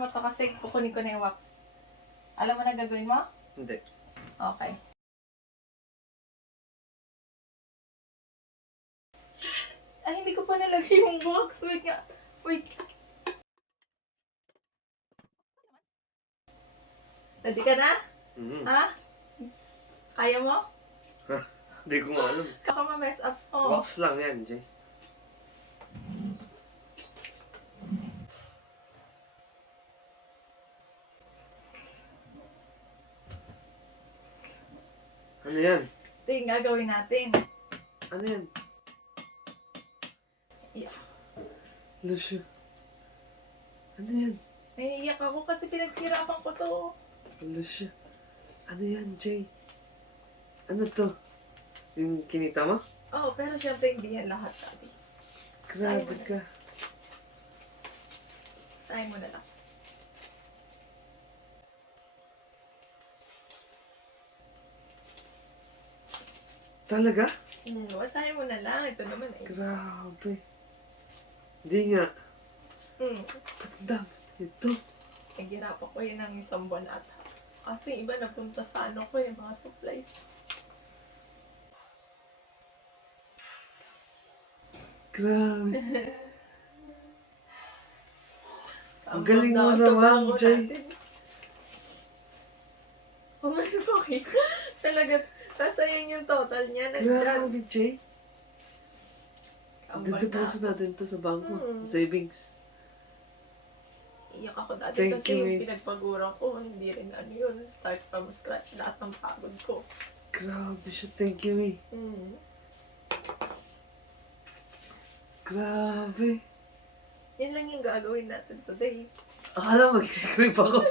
mo to kasi kukunin ko na yung wax. Alam mo na gagawin mo? Hindi. Okay. Ay, hindi ko pa nalagay yung wax. Wait nga. Wait. Ready ka na? Ha? Kaya mo? Hindi ko nga alam. Baka ma-mess up mo. Wax lang yan, Jay. Ano yan? Ito yung gagawin natin. Ano yan? Yeah. Lucio. Ano yan? Naiiyak ako kasi pinaghirapan ko to. Lucio. Ano yan, Jay? Ano to? Yung kinita mo? Oh, pero syempre hindi yan lahat, Daddy. Grabe ka. Sahin mo na lang. Talaga? Wasahin mo na lang. Ito naman eh. Grabe. Hindi nga. Ba't ang dami ito? Naghirapan ko yun ng isang buwan ata. Kaso yung iba napunta sa ano ko yung mga supplies. Grabe. Ang galing mo naman, Jay. Kung ano po talaga, nasayang yung total niya. Grabe, Jay. Ang Dideposit natin to sa bangko. Savings. Iyak ako dati Thank kasi you, yung eh. pinagpagura ko, hindi rin ano yun. Start from scratch lahat ng pagod ko. Grabe siya. Thank you, eh. Grabe. Yan lang yung gagawin natin today. Akala mag-script ako.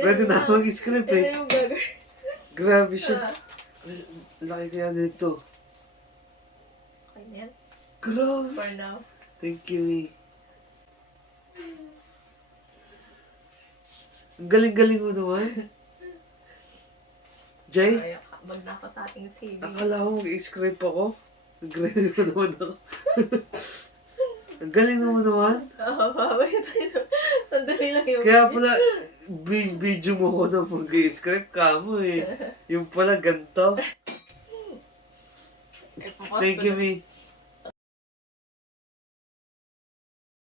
Ready na ako mag-script, Yan eh. lang yung gagawin. Grabe siya. Laki kaya nito. Okay na yan. Grabe. For now. Thank you, eh. Ang galing-galing mo naman. Jay, Kaya kabag na ako sa ating savings. akala ko mag-script ako. Nag-ready mo naman ako. Ang galing mo naman. Oo, babay tayo. Sandali lang yung... Kaya pala, video mo ko na mag-script ka mo eh. Yung pala ganito. Eh, pupost Thank ko you, na- me.